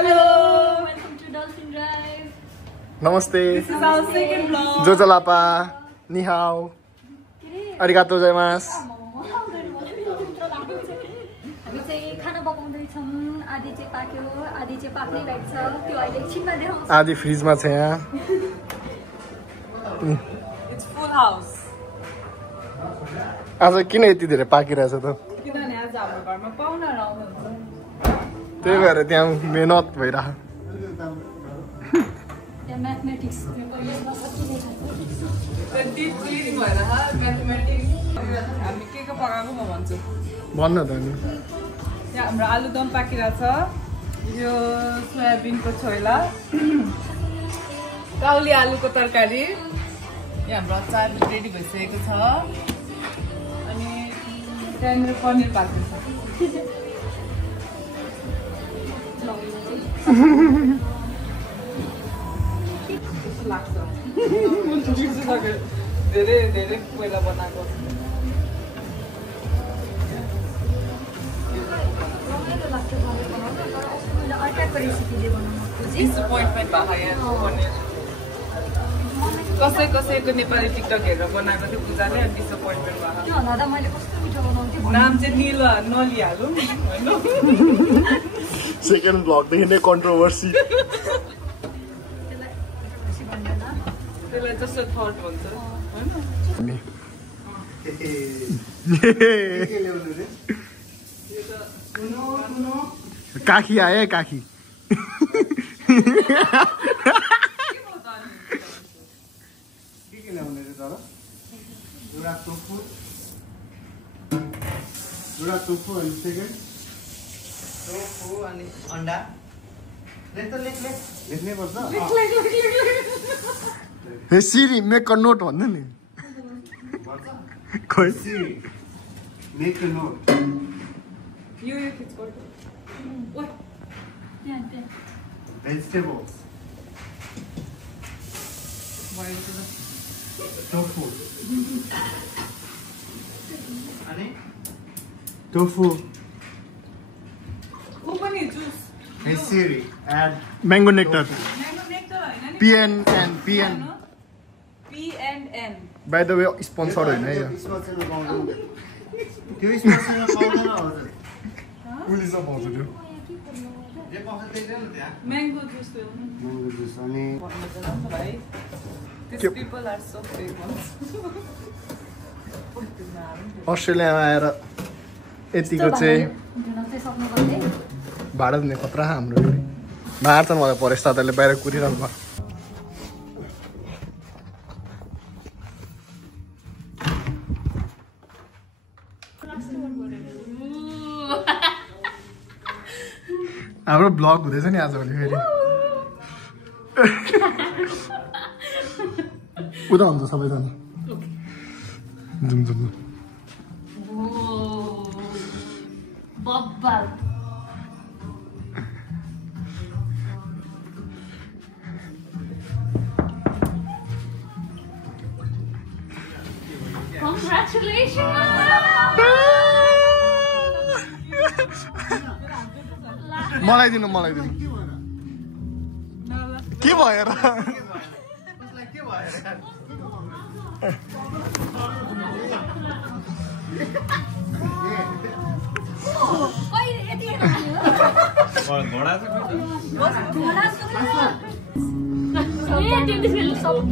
Hello. Welcome to Dolphin Drive. Namaste. This is our second vlog. Jojo Lapa. Ni hao. Arigatou gozaimasu. हामी चाहिँ खाना पकाउँदै छौं आधी चाहिँ पाक्यो आधी चाहिँ पाक्दै रहेछ त्यो अहिले एकछिनमा देखाउँछु आधी फ्रिजमा छ यहाँ It's full house. आज किन यति धेरै पाकिरहेछ त किनभने आज हाम्रो घरमा पाहुनाहरु आउनुहुन्छ त्यही भएर त्यहाँ मेहनत भइरह त्यहाँ म्याथमेटिक्स त्यो कलेजमा सकिँदै छ त्यो डिप क्लिनिङ भएर म्याथमेटिक्स हामी के पकाएको म भन्छु भन्न त नि यहाँ हाम्रो आलुदम पाकिरहेछ यो सोयाबिनको छोइला काउली आलुको तरकारी यहाँ हाम्रो अचार रेडी भइसकेको छ अनि त्यहाँनिर पनिर पाक्दैछ लाग्छ धेरै धेरै पहिला बनाएको डिसअपोइन्टमेन्ट भएको यहाँ पनिर कसैको नेपाली टिकटक हेरेर बनाएको थियो पूजाले अनि डिसअपोइन्टमेन्ट भएको नाम चाहिँ नलिहालौँ होइन सेकेन्ड ब्लगदेखि नै कन्ट्रोभर्सी त्यसलाई जस्तो थट भन्छ होइन काखी आए काखी tofu and second tofu and anda लेख्नै पर्छ हे सिरी मेक अ नोट भन्नु नि खोइ Siri make a note यो किच गर्छ ओइ vegetables tofu अनि tofu पनि juice hey Siri add mango nectar mango nectar हैन नि PN PNN by the way sponsor होइन है यो त्यो स्पोन्सरमा पाउँदैन हजुर पुलिसमा पाउँछ त्यो जे पाउँछ त्यही देऊ न त्यहाँ म्याङ्गो जुस ल्याउनु म्याङ्गो जुस अनि भाइ These people are so famous अस्ट्रेलियामा आएर यतिको चाहिँ भाडा दिने खतरा हाम्रो मार्छन् मलाई परेश दादाले बाहिर कुरिरहनु भयो हाम्रो ब्लग हुँदैछ नि आजभोलि फेरि उता हुन्छ सबैजना जुम बब्बल Congratulations! मलाई दिनु के भएर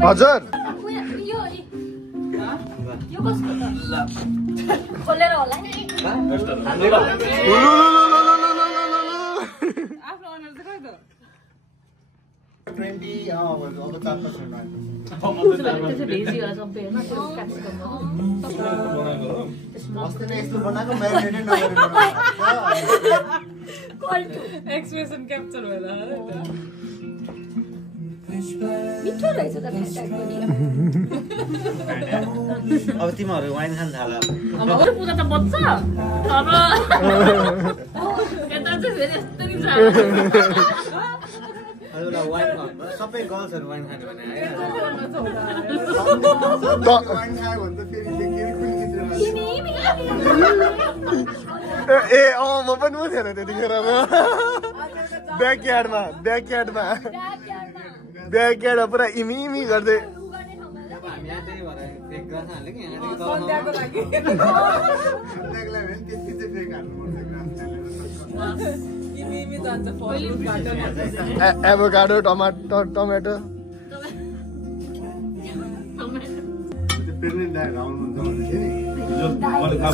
हजुर यो कसको त खोलेर होला नि आफ्नो अनुहार देखाइ त 20 अब 4% अस्ति नै यस्तो बनाएको म्यारिनेटै नगरेर एक्सप्रेसन क्याप्चर भएर मिठो रहेछ त अब तिमीहरू वाइन खान थाल अरू पूजा त बच्छ अब यता चाहिँ फेरि यस्तो नि छ सबै गर्ल्सहरू वाइन खाने भने ए म पनि थिएन त्यतिखेर ब्याकयार्डमा पुरा इमी गर्दै सन्ध्याको लागि इमी जान्छ एभोकाडो टमाटो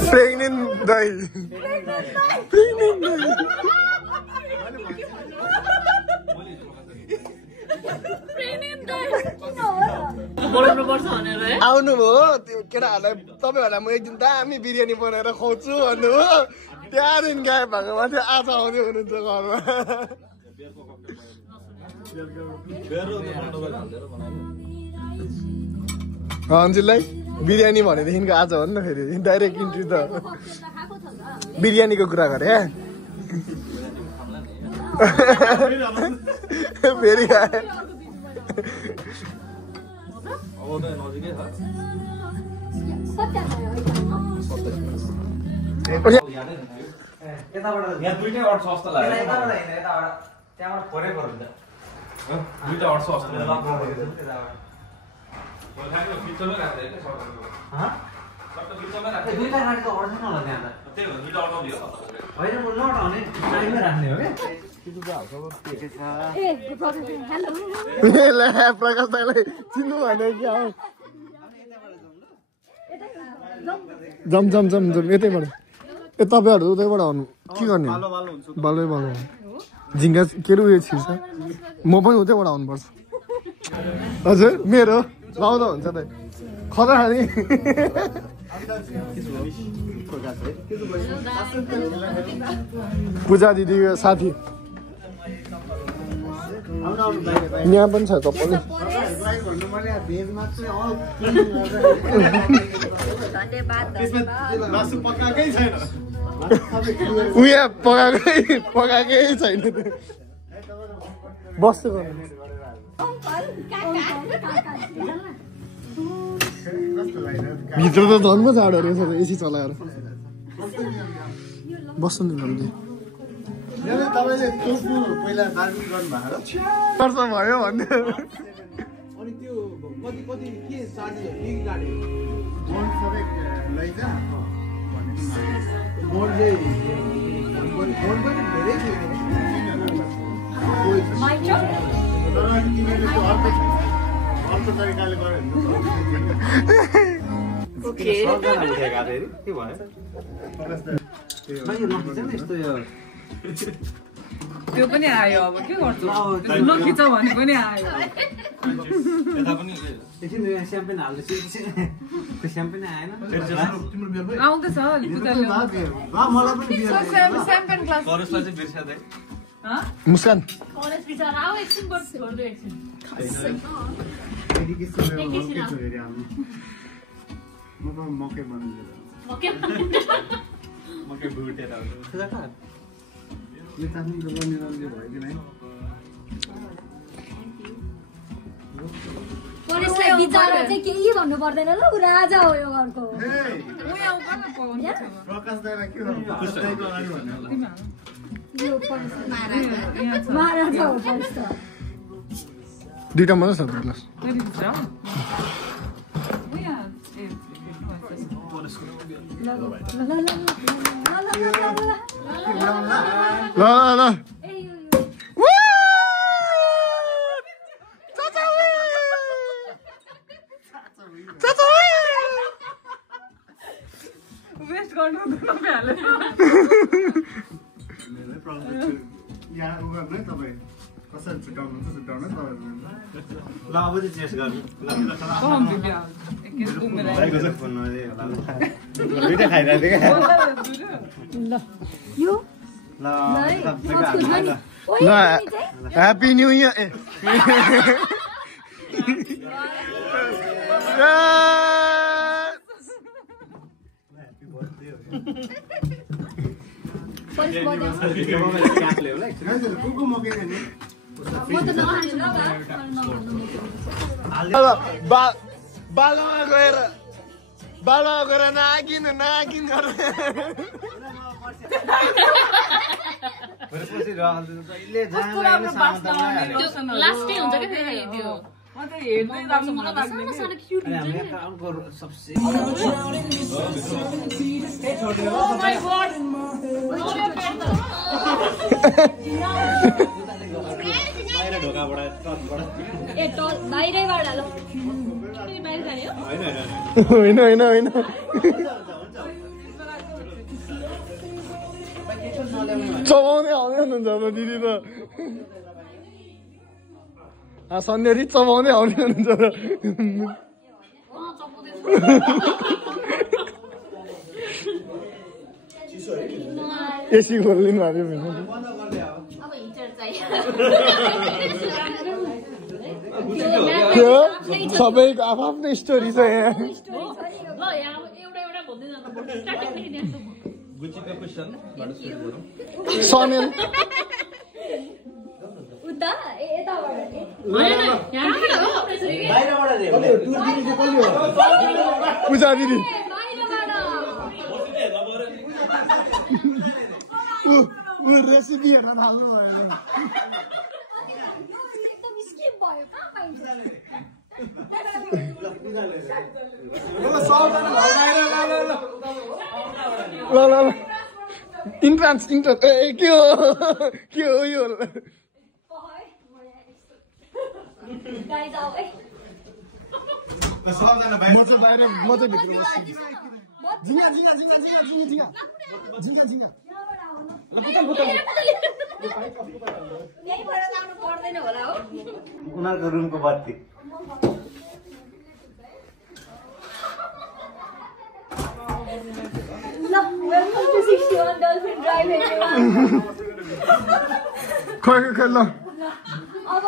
प्रेग्नेन्ट दही आउनुभयो त्यो केटाहरूलाई तपाईँहरूलाई म एक दिन दामी बिरयानी बनाएर खुवाउँछु भन्नुभयो त्यहाँदेखि गायब भएको माथि आज आउँदै हुनुहुन्छ घरमा अन्जिललाई बिरयानी भनेदेखिको आज हो नि त फेरि डाइरेक्ट इन्ट्री त बिरयानीको कुरा गरे फेरि प्रकाश दाइलाई चिन्नु भने क्या जम यतैबाट ए तपाईँहरू उतैबाट आउनु के गर्ने बालै झिङ्गा के उयो छिर्छ म पनि उतैबाट आउनुपर्छ हजुर मेरो लाउँदा हुन्छ त खदा खाने पूजा दिदीको साथी यहाँ पनि छ कपाल उयो पकाएकै छैन बस्छु भित्र त धनको झाडो रहेछ एसी चलाएर बस्नु नि भन्दै तपाईले टोफु पहिला बार्बी गर्नु भएको वर्ष भयो भन्ने अनि त्यो कति के चार्ज गाडी बोर्ड सबै लैजा बोर्ड पनि धेरै थियो तर तिमीले त्यो अर्को तरिकाले गर्यो त्यो पनि आयो अब के गर्छु नखिच भने पनि आयो आउँदैछ मुस्कान यो चाख्नु त निरञ्जय भयो कि नै परेशलाई बिचारा चाहिँ केही भन्नु पर्दैन ल उ राजा हो यो घरको प्रकाश दाइलाई के गर्नु पुस्तकको अगाडि भन्नु यो महाराजा हो परेश त दुईटा मात्रै छ त ग्लास ल वेस्ट गर्नु नभ्याले यहाँ उ गर्नु है तपाईँ कसरी छुट्याउनु हुन्छ छुट्याउनु ल अब चाहिँ चेस्ट गर्नु दुईटा खाइरहेको थियो ल ह्याप्पी न्यू इयर बालमा गएर नागिन गर्दै कस्तो राम्रो बास्ना आउने लोसनहरू लास्टै हुन्छ के फेरि त्यो म त हेर्दै राम्रो लाग्ने सानो सानो क्युट हुन्छ नि Oh my god ए टल बाहिरैबाट ल बाहिर जाने हो होइन होइन होइन चबाउने आउने हुनुहुन्छ अब दिदी त सन्ध्यारी चबाउने आउने हुनुहुन्छ र एसी खोलिदिनु भएको थियो अब हिटर चाहियो त्यो सबैको आफ्नै स्टोरी छ यहाँ ल यहाँ एउटा एउटा भन्दै जानु स्टार्टिङ फेरि त्यस्तो सनेल उता यताबाट पूजा दिदी रेसिपी हेर्न थाल्नु भयो एकदम स्किप भयो कहाँ पाइन्छ ल ल ल इन्ट्रान्स ए के हो यो गाइज आऊ है म चाहिँ बाहिर म चाहिँ भित्र बस्छु झिङ्गा झिङ्गा झिङ्गा झिङ्गा झिङ्गा झिङ्गा झिङ्गा झिङ्गा यहीँबाट लाउनु पर्दैन होला हो उनीहरूको रुमको बत्ती ल welcome to 61 dolphin drive everyone खै ल अब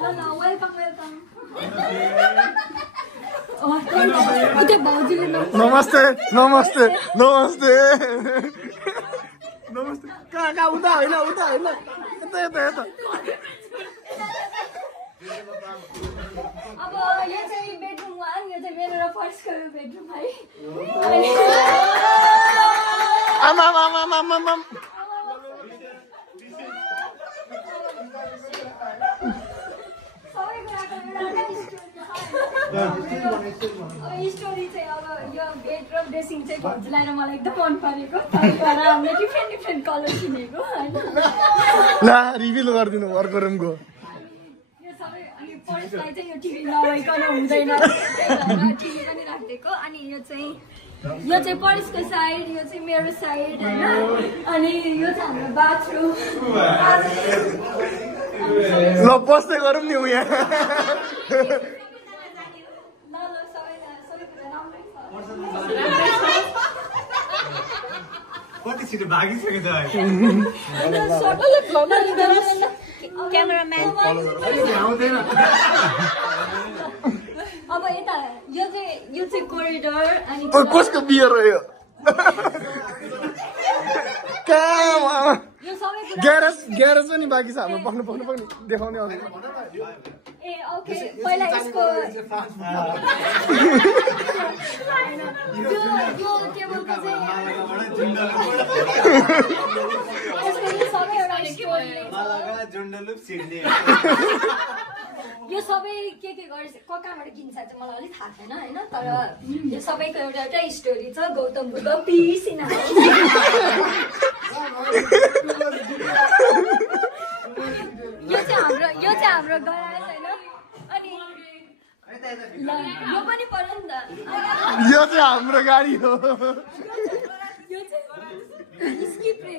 ल वेलकम उतै भाउजूले नमस्ते नमस्ते नमस्ते नमस्ते कहाँ उता होइन यता यता अब यो चाहिँ बेडरुम 1 यो चाहिँ मेरो र फर्स्टको बेडरुम है आमा आमा आमा आमा स्टोरी चाहिँ अब यो बेड र ड्रेसिङ चाहिँ भाउजूलाई र मलाई एकदम मन परेको तर हामीले डिफ्रेन्ट कलर किनेको होइन ला रिभिल गरिदिनु अर्को रुमको यो सबै अनि पर्सलाई चाहिँ यो टिभी नभइकन हुँदैन टिभी पनि राखिदिएको अनि यो चाहिँ पर्सको साइड यो चाहिँ मेरो साइड होइन अनि यो चाहिँ हाम्रो बाथरुम ल बस्दै गरौँ नि यहाँ कति छिटो भागिसक्यो त क्यामेराम्यान आउँदैन अब यता यो चाहिँ कोरिडोर अनि कसको बियर हो यो यो सबै ग्यारेज पनि बाँकी छ हाम्रो पक्नु देखाउने अघि ए ओके पहिला यसको यो टेबलको चाहिँ यो सबै के गरेछ कहाँबाट किन्छ चाहिँ मलाई अलिक थाहा छैन होइन तर यो सबैको एउटा स्टोरी छ गौतम बुद्ध पिसिना यो चाहिँ हाम्रो गराज होइन अनि यो पनि पर्यो नि त यो चाहिँ हाम्रो गाडी हो यो चाहिँ स्किप रे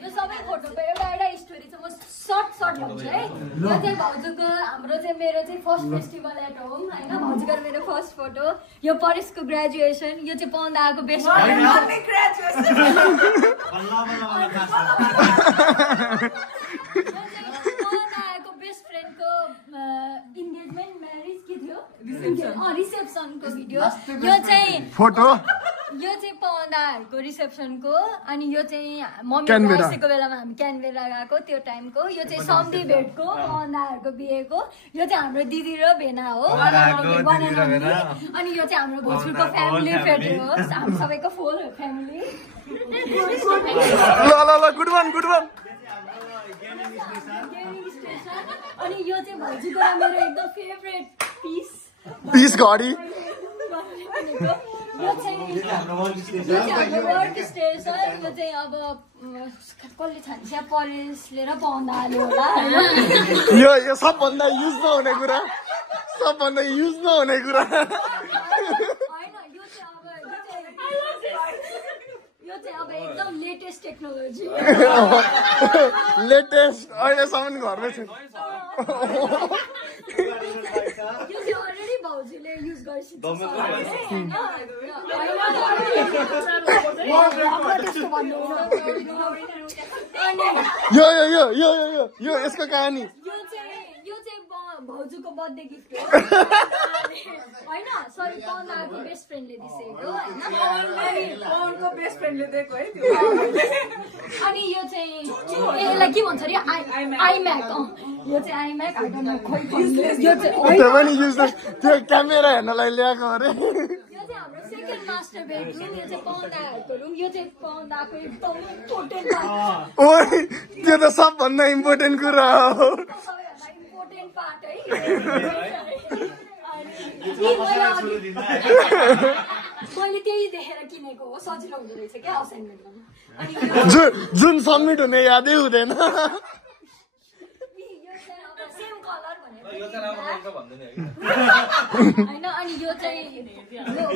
यो सबै फोटोको एउटा स्टोरी छ म सर्ट भन्छु है यो चाहिँ भाउजूको हाम्रो चाहिँ मेरो चाहिँ फर्स्ट फेस्टिभल एट होम होइन भाउजूको मेरो फर्स्ट फोटो यो परेशको ग्रेजुएसन यो चाहिँ पाउँदा आएको बेस्ट बेस्ट फ्रेन्डको इन्गेजमेन्ट म्यारेज के थियो रिसेप्सनको भिडियो यो चाहिँ फोटो यो चाहिँ पौन्दाहरूको रिसेप्सनको अनि यो चाहिँ मम्मी क्यानबेरा। बसेको बेलामा हामी क्यानबेरा गएको त्यो टाइमको यो चाहिँ सम्धी भेटको पौन्दाहरूको बिहेको यो चाहिँ हाम्रो दिदी र भेना हो अनि यो चाहिँ हाम्रो भोजपुरको फ्यामिली फेट हो हाम्रो सबैको फुल फ्यामिली ल गुड वान अनि यो चाहिँ भौजीको र मेरो एकदम फेभरेट पिस घडी यो चाहिँ हाम्रो वर्क स्टेसन यो चाहिँ अब कसले छान्छ परेशले र पाउँदाले होला यो सबभन्दा युज नहुने कुरा होइन यो चाहिँ अब एकदम लेटेस्ट टेक्नोलोजी लेटेस्ट अहिलेसम्म घरमै छ यो चाहिँ अलरेडी भाउजूले युज गरिसक्नु यो यसको कहानी यो चाहिँ भाउजूको बर्थडे गिफ्ट हो होइन सरी पौन्दाको बेस्ट फ्रेन्डले दिसेको पवनको बेस्ट फ्रेन्डले दिएको है त्यो अनि यो चाहिँ यसलाई के भन्छ अरे आइम्याक यो चाहिँ आइम्याक यो चाहिँ त्यो क्यामेरा हेर्नलाई ल्याएको अरे यो चाहिँ हाम्रो सेकेन्ड मास्टर बेडरुम यो चाहिँ पौन्दाहरूको रुम यो चाहिँ पौन्दाको एकदम इम्पोर्टेन्ट ओइ त्यो त सबभन्दा इम्पोर्टेन्ट कुरा हो सबैभन्दा इम्पोर्टेन्ट पार्ट है मैले त्यही देखेर किनेको हो सजिलो हुँदो रहेछ क्या असाइनमेन्ट गर्नु जुन सब्मिट हुने यादै हुँदैन सेम कलर होइन अनि यो चाहिँ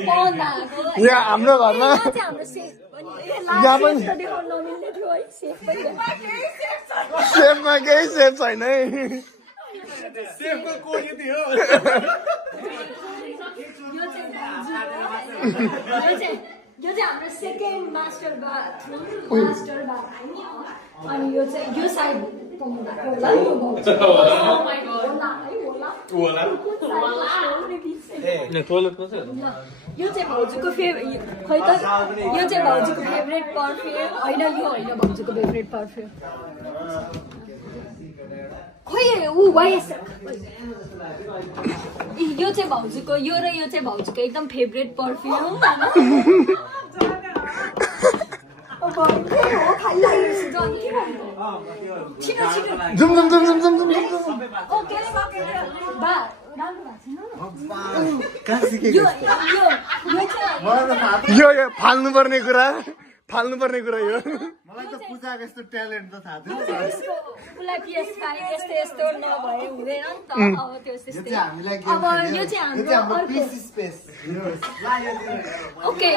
पौन्दाको यहाँ हाम्रो घरमा हाम्रो सेफ यहाँ पनि देखाउन नमिल्ने थियो है सेफ पनि सेफमा केही सेफ छैन है यो चाहिँ हाम्रो सेकेन्ड मास्टर बाथरुम अनि यो चाहिँ यो साइड पाउनुभएको यो चाहिँ भाउजूको खै त यो चाहिँ भाउजूको फेभरेट पर्फ्युम होइन यो होइन भाउजूको फेभरेट पर्फ्युम खोइ यो चाहिँ भाउजूको यो र यो चाहिँ भाउजूको एकदम फेभरेट पर्फ्युम यो फाल्नुपर्ने कुरा यो मलाई त पूजाको यस्तो ट्यालेन्ट त थाहा थिएन उसलाई PS5 यस्तो नभए हुँदैन नि त अब त्यो त्यस्तै अब यो चाहिँ हाम्रो पीसी स्पेस ओके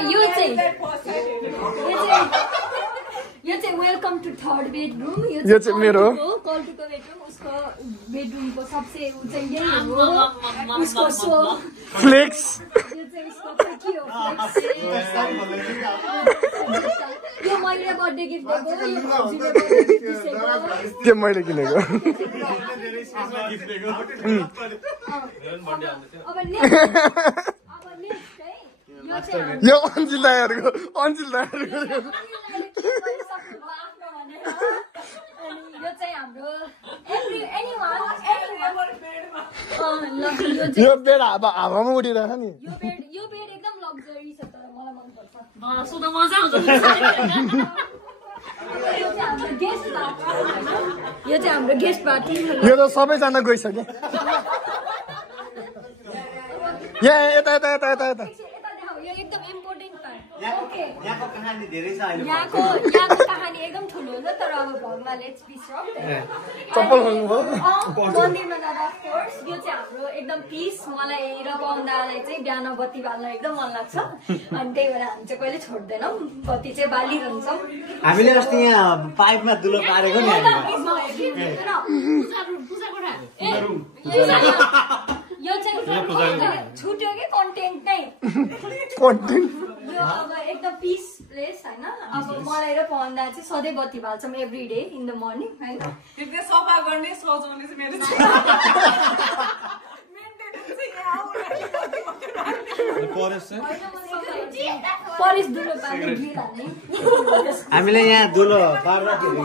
यो चाहिँ वेलकम टु थर्ड बेडरुम यो चाहिँ मेरो कल्टुको बेडरुम उसको बेडरुमको सबसे उ चाहिँ यही हो उसको सो फ्लेक्स यो चाहिँ उसको के हो यो मैले बर्थडे गिफ्ट दिएको यो भाउजूले बर्थडे गिफ्ट दिएको त्यो मैले किनेको अब नेक्स्ट है यो चाहिँ यो अन्जिल दाइहरुको यो चाहिँ हाम्रो यो बेड हावामा उडिरहेछ नि यो बेड एकदम लग्जरी छ तर मलाई मन पर्छ सुत्न मजा आउँछ यो चाहिँ हाम्रो गेस्ट पार्टी यो त सबैजना गइसक्यो यता यो एकदम इम्पोर्टेन्ट पार्ट ओके यहाँको कहानी धेरै छ अहिले यहाँको कहानी एकदम ठुलो हो तर अब भगवान लेट्स बी स्ट्रङ चप्पल खोल्नुभयो मन्दिरमा जाँदा अफकोर्स यो चाहिँ हाम्रो एकदम पिस मलाई र पौन्दालाई चाहिँ बिहान बत्ती बाल्न एकदम मन लाग्छ अनि त्यही भएर हामी चाहिँ कहिले छोड्दैनौँ बत्ती चाहिँ बालिरहन्छौँ हामीले अस्ति यहाँ पाइपमा दुलो पारेको नि यो चाहिँ छुट्यो कि कन्टेन्ट नै यो अब एकदम पिस प्लेस होइन अब मलाई र पौन्दा चाहिँ सधैँ बत्ती बाल्छौँ every day in the morning होइन त्यो सफा गर्ने सजाउने चाहिँ मेरो मेन्टेनेन्स चाहिँ यहाँ परिस दुलो पार्ने ड्रिल हाल्ने हामीले यहाँ दुलो पार्दाखेरि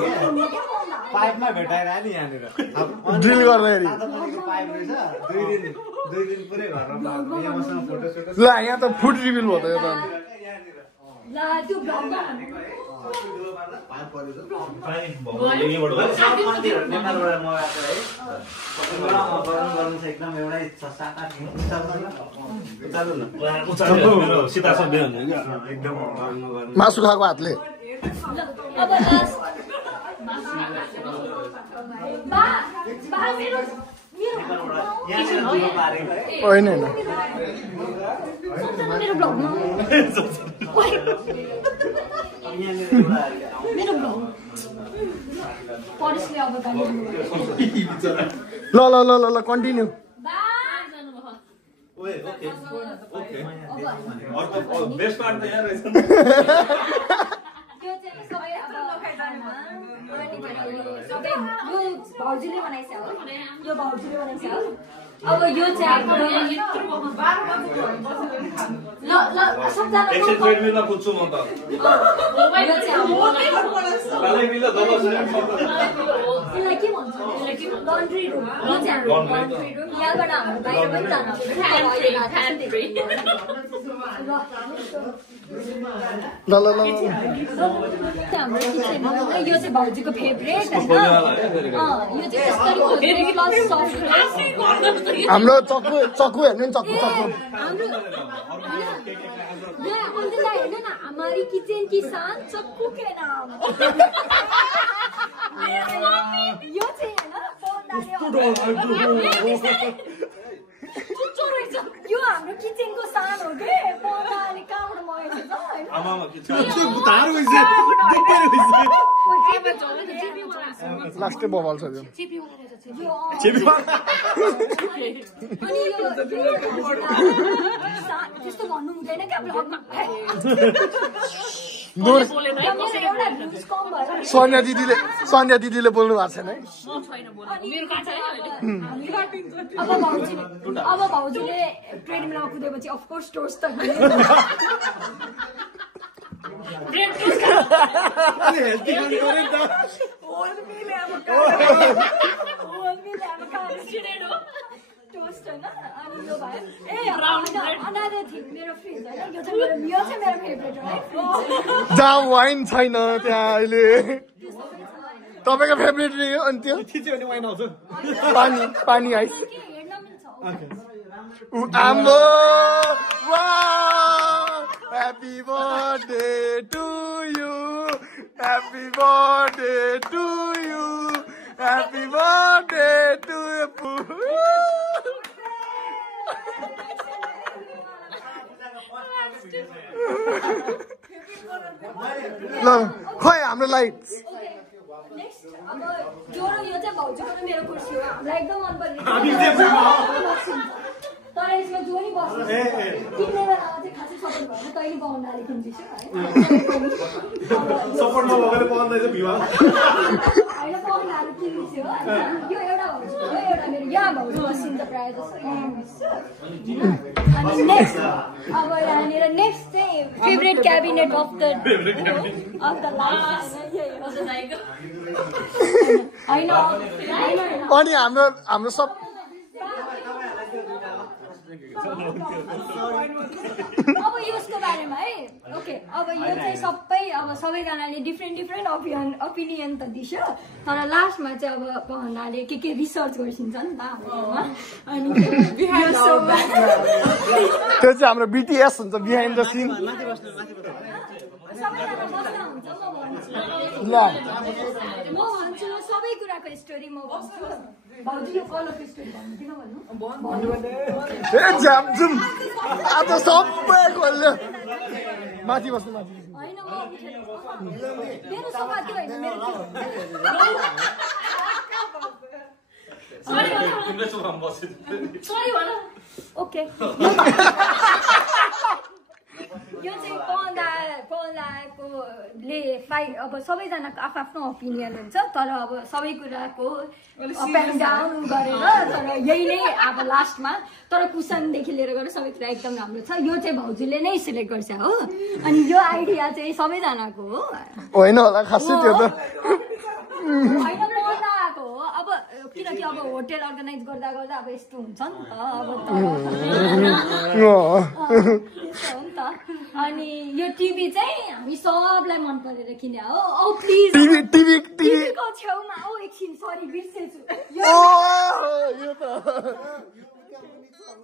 पाइपमा भेटाएर नि यहाँनिर ड्रिल गर्दाखेरि पाइप रहेछ 2 दिन पुरै घरमा मसँग फोटो सोटो ल यहाँ त फुड रिभिल भयो त यो त ल त्यो ब्लगमा मासु खाएको हातले अब लास्ट बा मेरो होइन मेरो ब्लगमा मेरो ब्लग परिसले अब ल ल ल ल ल कन्टिन्यू बेस्ट पार्ट त यहाँ रहेछ त्यो चाहिँ सबै अब यो भाउजूले बनाइछ हो यो भाउजूले बनाइछ हो अब यो चाहिँ ल ल सबजना एकछिन ट्रेडमिलमा कुद्छु म त यो चाहिँ कालै मिल्यो यसलाई के भन्छ लन्ड्री रुम यो चाहिँ लन्ड्री रुम यहाँबाट हाम्रो बाहिर पनि जानु ल ल ल हाम्रो किचन हो यो चाहिँ भाउजूको फेभरेट होइन यो चाहिँ यसरी प्लस सफ्ट हाम्रो चक्कु चक्कु हेर्नु नि चक्कु चक्कु हाम्रो हेर्नु न हमारी किचन की शान चक्कू के नाम यो चाहिँ यो हाम्रो किचनको सान हो के पौधाले कहाँबाट मगेको छ होइन लास्टै बबाल छ त्यो अनि यो त्यस्तो भन्नु हुँदैन क्या ब्लगमा सोनिया दिदीले बोल्नु भएको छैन है अब भाउजूले ट्रेडमिलमा कुदेपछि अफकोर्स टोस्ट त टोस्ट होइन अनि यो भयो ए अनदर थिङ मेरो फ्रिज होइन यो चाहिँ मेरो फेभरेट हो जहाँ वाइन छैन त्यहाँ अहिले तपाईँको फेभरेट रह्यो अनि त्यो पानी पानी आइस आम्बो happy birthday to you happy birthday to you happy birthday to ल खै हाम्रो लाइट नेक्स्ट अब जोरो यो चाहिँ भाउजूको मेरो कुर्सी हो हामीलाई एकदम मन पर्ने तर यसमा जो नि बस्छ किन्ने बेलामा चाहिँ खासै सपोर्ट भएन तैँले पाउनाले किन्दैछु सपोर्ट नभएर पाउँदैछ भिवा होइन पाउनाहरू किन्दैछु हो यो एउटा भाउजू हो एउटा मेरो यहाँ भाउजू बसिन्छ प्रायः जस्तो अनि नेक्स्ट अब यहाँनिर नेक्स्ट चाहिँ favourite cabinet of the life होइन अनि हाम्रो सब अब यसको बारेमा है ओके अब यो चाहिँ सबैजनाले डिफ्रेन्ट ओपिनियन त दियो तर लास्टमा चाहिँ अब पहनाले के रिसर्च गरिसिन्छ नि त हाम्रोमा अनि त्यो चाहिँ हाम्रो बिटिएस हुन्छ बिहाइन्ड द सिन सबैजना बस्दा हुन्छ म भन्छु सबै कुराको स्टोरी म भन्छु भाउजू यो कलरको स्टोरी भन्नु किन भन्नु ए झ्यामझुम आज सबै खोल्यो माथि बस्नु माथि होइन मेरो सोफा त्यो होइन मेरो तिम्रो सोफामा बस्यो ओके यो चाहिँ पवनदाकोले अब सबैजनाको आफ्नो ओपिनियन हुन्छ तर अब सबै कुराको अप एन्ड डाउन गरेर तर यही नै अब लास्टमा तर कुसनदेखि लिएर गएर सबै कुरा एकदम राम्रो छ यो चाहिँ भाउजूले नै सिलेक्ट गर्छ हो अनि यो आइडिया चाहिँ सबैजनाको हो होइन होला खासै त्यो त होइन पवनदाको हो अब किनकि अब होटेल अर्गनाइज गर्दा गर्दा अब यस्तो हुन्छ नि त अब त्यस्तो हो नि त अनि यो टिभी चाहिँ हामी सबलाई मन परेर किने हो औ प्लिज टिभीको छेउमा औ एकछिन सरी बिर्सेछु यो त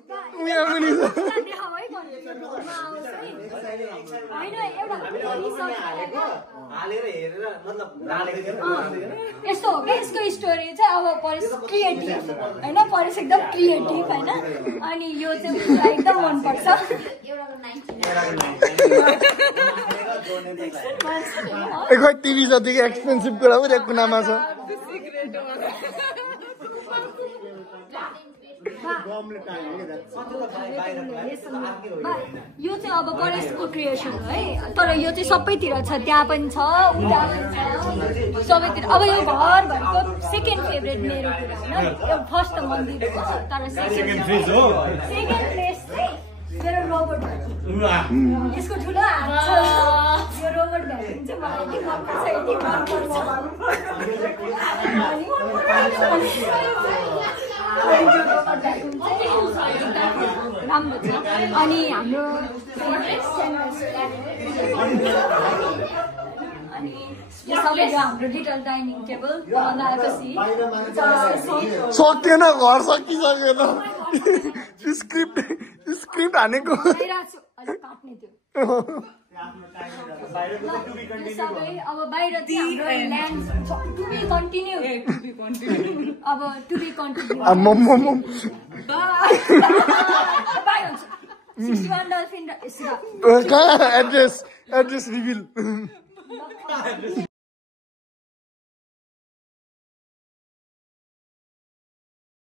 उहाँ पनि यस्तो हो क्या यसको स्टोरी चाहिँ अब परेश क्रिएटिभ होइन परेश एकदम क्रिएटिभ होइन अनि यो चाहिँ उसलाई एकदम मनपर्छ खै टिभी जतिको एक्सपेन्सिभ कुरा पनि एक कुनामा छ यो चाहिँ अब परेशको क्रिएसन हो है तर यो चाहिँ सबैतिर छ त्यहाँ पनि छ उता पनि छ सबैतिर अब यो घरभरिको सेकेन्ड फेभरेट मेरो कुरा होइन यो फर्स्ट त मन्दिर हो तर सेकेन्ड प्लेस चाहिँ मेरो रोबोट यसको ठुलो हात छ यो रोबोट भ्याक्युम चाहिँ मलाई यति मनपर्छ यति मनपर्छ राम्रो छ अनि हाम्रो अनि यो सबै हाम्रो लिटल डाइनिङ टेबल बनाएपछि सक्थेन घर सकिसकेन स्क्रिप्ट हानेको काट्ने थियो अब बाहिर चाहिँ हाम्रो ल्यान्ड टु बी कन्टिन्यू अब to be continue $61 dolphin address reveal